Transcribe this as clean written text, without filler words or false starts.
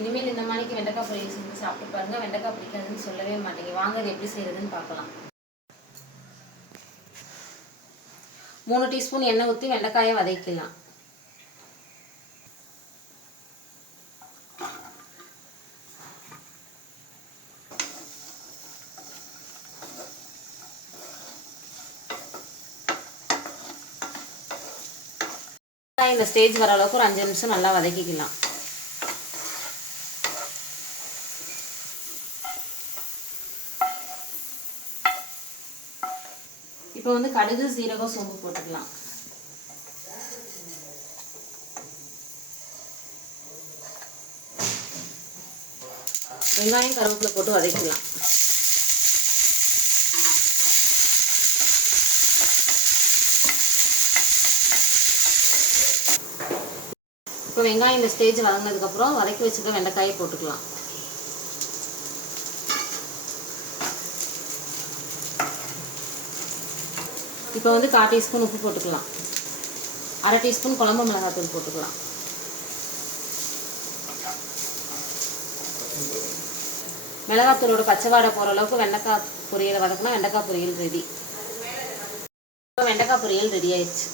இனிமேல் இந்த மாதிரிக்கு வெண்டைக்காய் பொரியல் செஞ்சு சாப்பிட்டு பாருங்கள். வெண்டைக்காய் பிடிக்காதுன்னு சொல்லவே மாட்டேங்க. வாங்க அது எப்படி செய்கிறதுன்னு பார்க்கலாம். 3 டீஸ்பூன் எண்ணெய் ஊற்றி வெண்டைக்காயை வதக்கிடலாம். இந்த ஸ்டேஜ் வர அளவுக்கு ஒரு 5 நிமிஷம் நல்லா வதக்கிக்கலாம். இப்போ வந்து கடுகு, சீரகம், சோம்பு போட்டுக்கலாம். வெங்காயம், கருவேப்பிலை போட்டு வதக்கலாம். இப்போ வெங்காயம் இந்த ஸ்டேஜ் வதங்கினதுக்கப்புறம் வதக்கி வச்சுக்க வெண்டைக்காயை போட்டுக்கலாம். இப்போ வந்து 1/4 டீஸ்பூன் உப்பு போட்டுக்கலாம். 1/2 டீஸ்பூன் குழம்பு மிளகாத்தூள் போட்டுக்கலாம். மிளகாத்தூளோட பச்சை வாடை போகிற அளவுக்கு வெண்டைக்காய் பொரியலை வதக்கினா வெண்டைக்காய் பொரியல் ரெடி. இப்போ வெண்டைக்காய் பொரியல் ரெடி ஆயிடுச்சு.